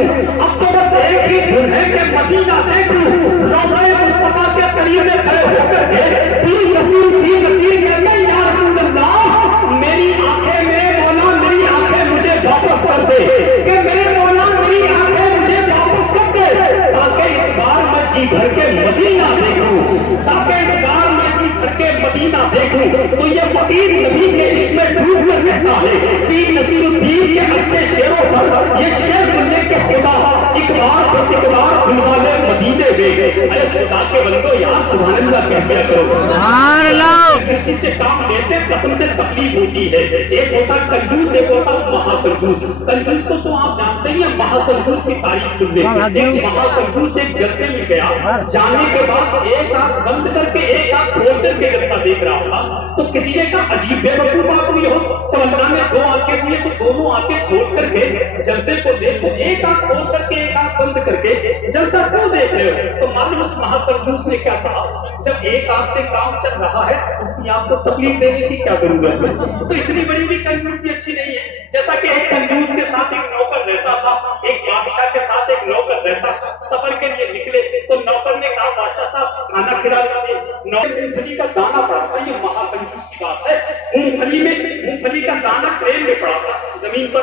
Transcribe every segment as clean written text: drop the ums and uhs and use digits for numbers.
دیکھوں، اب تو بس ایک ہی دھن ہے کہ مدینہ دیکھوں، روضہ مصطفیٰ کے قریب میں کھڑے ہو کر کے تیر کثیر کہتے ہیں یا رسول اللہ میری آنکھیں میں مولا میری آنکھیں مجھے واپس کر دے، کہ میرے مولا میری آنکھیں مجھے واپس کر دے تاکہ اس بار میں جی بھر کے مدینہ دیکھوں، تاکہ اس بار میں جی بھر کے مدینہ دیکھوں۔ تو یہ فقیر نبی کے عشق میں ڈوب کر کہتا ہے پیر نصیر الدین کے اچھے شعروں پر یہ شعر سننے کے خدا اقبال بس اقبال دلوالے مدینے میں، ارے خدا کے بندو یار سبحان اللہ کہہ دیا کرو، سبحان اللہ۔ کسی سے کام لیتے قسم سے تکلیف ہوتی ہے، ایک ہوتا کنجوس ایک ہوتا مہا کنجوس۔ کنجوس کو تو آپ جانتے ہیں، مہا کنجوس کی تعریف سن لیں۔ ایک مہا کنجوس ایک جلسے میں گیا، جانے کے بعد ایک آنکھ بند کر کے ایک آنکھ کھول کر کے جلسہ دیکھ رہا تھا، تو کسی نے کہا عجیب بے وقوف بات ہوئی ہو، تمنا میں دو آنکھیں ہوئی تو دونوں آنکھیں کھول کر کے جلسے کو دیکھو، ایک آنکھ کھول کر کے ایک آنکھ بند کر کے جلسہ کیوں دیکھ رہے ہو؟ تو معلوم اس مہا کنجوس نے کیا کہا، جب ایک آنکھ سے کام چل رہا ہے اس کی آپ کو تکلیف دینے کی کیا ضرورت ہے؟ تو اتنی بڑی بھی کنجوسی اچھی نہیں ہے، جیسا کہ ایک کنجوس کے ساتھ ایک نوکر رہتا تھا، ایک بادشاہ کے ساتھ ایک نوکر رہتا، سفر کے لیے نکلے تو نوکر نے کہا بادشاہ صاحب کھانا کھلا لیجیے، نوکر مونگ پھلی کا دانا پڑا تھا، یہ مہا کنجوس کی بات ہے، مونگ پھلی کا دانا ٹرین میں پڑا تھا زمین پر،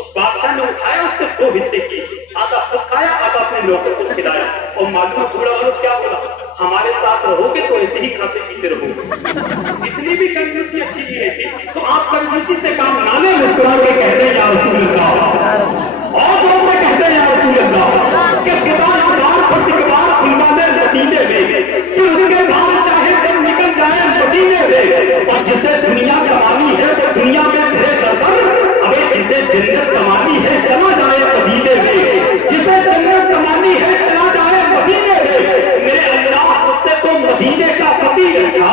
اس بادشاہ نے اٹھایا اس سے دو حصے کیے، آدھا خود کھایا آدھا اپنے نوکر کو کھلایا، اور معلوم تھوڑا اور کیا بولا ہمارے ساتھ رہو گے تو ایسے ہی کھاتے پیتے رہو گے۔ اتنی بھی کنجوسی اچھی نہیں رہتی، تو آپ کنجوسی سے کام نہ لیں، مسکرا کے کہتے ہیں یا رسول اللہ، اور لوگ سے کہتے ہیں یا رسول اللہ کہ خدا اقبال بس اقبال دلوالے مدینے میں، کہ اس کے نام چاہے جب نکل جائے مدینے میں، اور جسے دنیا کمانی ہے وہ دنیا میں رہے دربر، ابے جسے جنت کمانی ہے چلا جائے مدینے میں، جسے جنت کمانی ہے چلا جائے مدینے میں، میرے اللہ اس سے تو مدینے کا فقیر اچھا،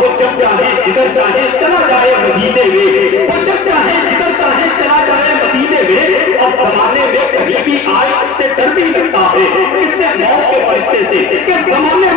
وہ جب چاہے جدھر چاہے چلا جائے مدینے میں، وہ جب چاہے جدھر چاہے چلا جائے مدینے میں، اور زمانے میں کہیں بھی آئے اس سے ڈر بھی لگتا ہے، اس سے موت کے فرشتے سے، کہ زمانے